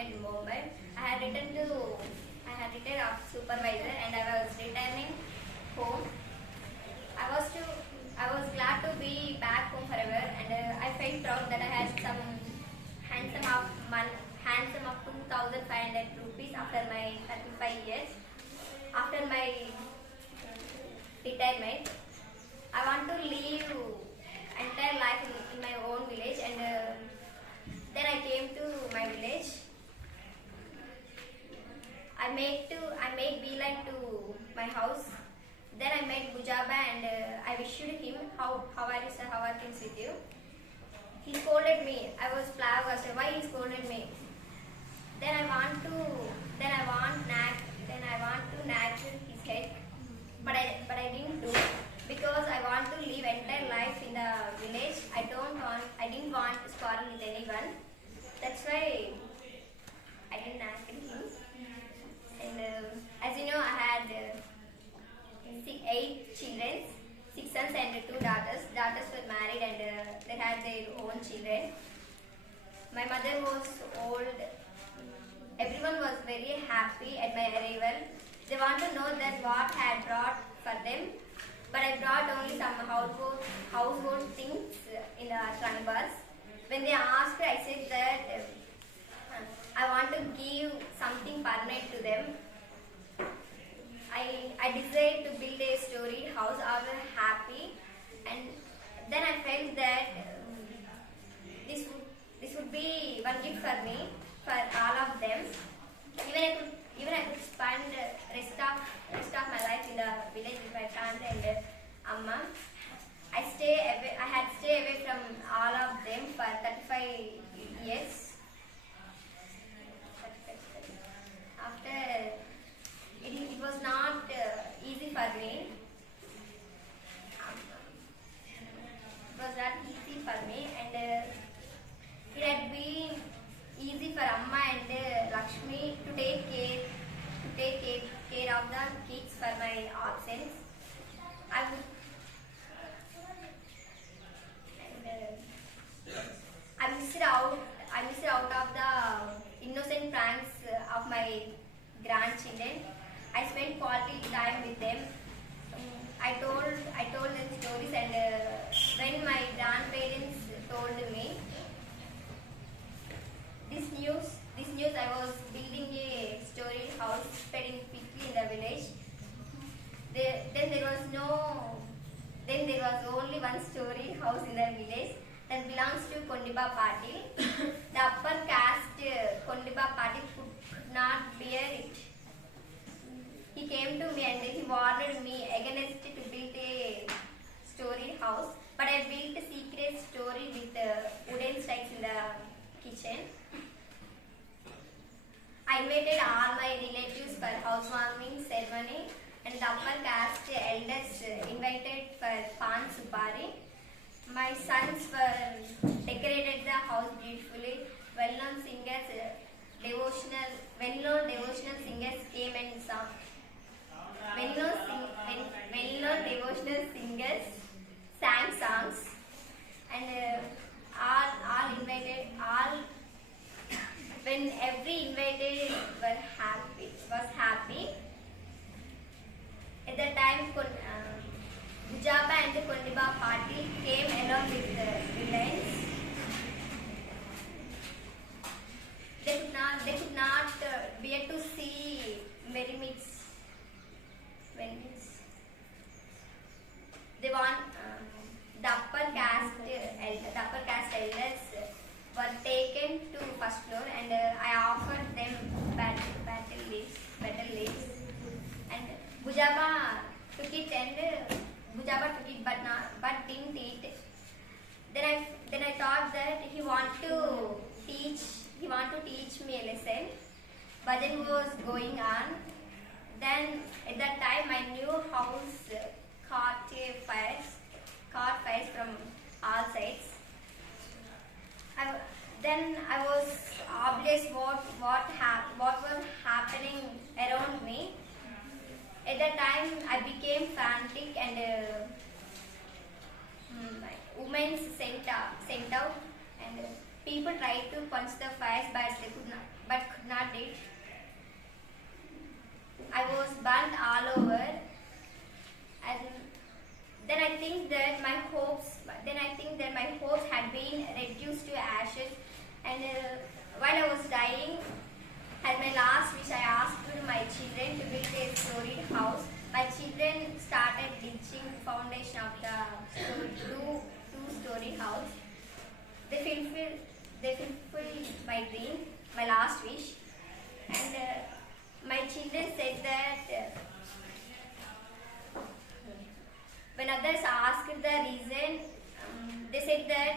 in Mumbai. I had returned as supervisor and I was returning home. I was to I was glad to be back home forever, and I felt proud that I had some handsome of handsome of 2,500 rupees after my 35 years. After my retirement, I want to live entire life in my own village, and then I came to my village. I made beeline to my house. Then I met Bujaba and I wished him, how are you sir, how are things with you? He scolded me. I was flabbergasted. Why he scolded me? Then I want to nag his head, but I didn't do, because I want to live entire life in the village. I didn't want to quarrel with anyone. That's why I didn't nag him. And as you know, I had 8 children, 6 sons and 2 daughters. Daughters were married and they had their own children. My mother was old. Everyone was very happy at my arrival. They want to know that what I had brought for them, but I brought only some household things in the trunks. When they asked, I said that I want to give something permanent to them. I decided to build a story house. I was happy, and then I felt that this would be one gift for me, for all of them. Even I could spend rest of my life in the village with my family and Amma. I had stayed away from all of them for 35 years. After it was not easy for me. It was not easy for me, and it had been easy for Amma and Lakshmi to take care of the kids for my absence. I missed out of the innocent pranks of my grandchildren. I spent quality time with them. I told them stories, and when my grandparents told me this news, I was building a story house, spreading quickly in the village. Then there was only one story house in the village that belongs to Kondiba party. The upper caste Kondiba party could not bear it. He came to me and he warned me against to build a story house, but I built a secret story with wooden stakes in the kitchen. I invited all my relatives for housewarming ceremony, and the upper caste elders invited for pan supari. My sons were decorated the house beautifully. Well-known devotional singers came and sang. Well-known devotional singers sang songs, and when every invited was happy. At the time, Bujaba and the Kondiba party came along with the villains. They could not bear to see merrymaidens. They want the upper caste elders were taken to first floor, and I offered them battle leaves, and Bujaba took it but didn't eat. Then I thought that he want to teach me a lesson. Bhajan was going on. Then at that time my new house caught fires from all sides. Then I was oblivious what was happening around me. At that time I became frantic, and women sent out, and people tried to quench the fires, but but could not did. I was burnt all over, and then I think that my hopes had been reduced to ashes. And while I was dying, as my last wish, I asked my children to build a storied house. My children started ditching the foundation of the two-story house. They fulfilled my dream, my last wish. And my children said that when others asked the reason, they said that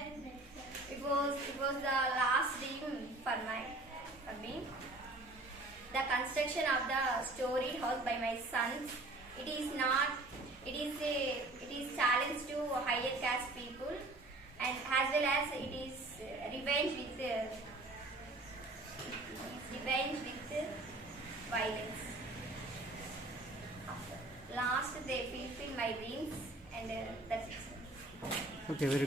it was the last dream for me. The construction of the story house by my sons. It is challenge to higher caste people, and as well as it is revenge with violence. Last, they fulfill my dreams, and that's it. Okay, very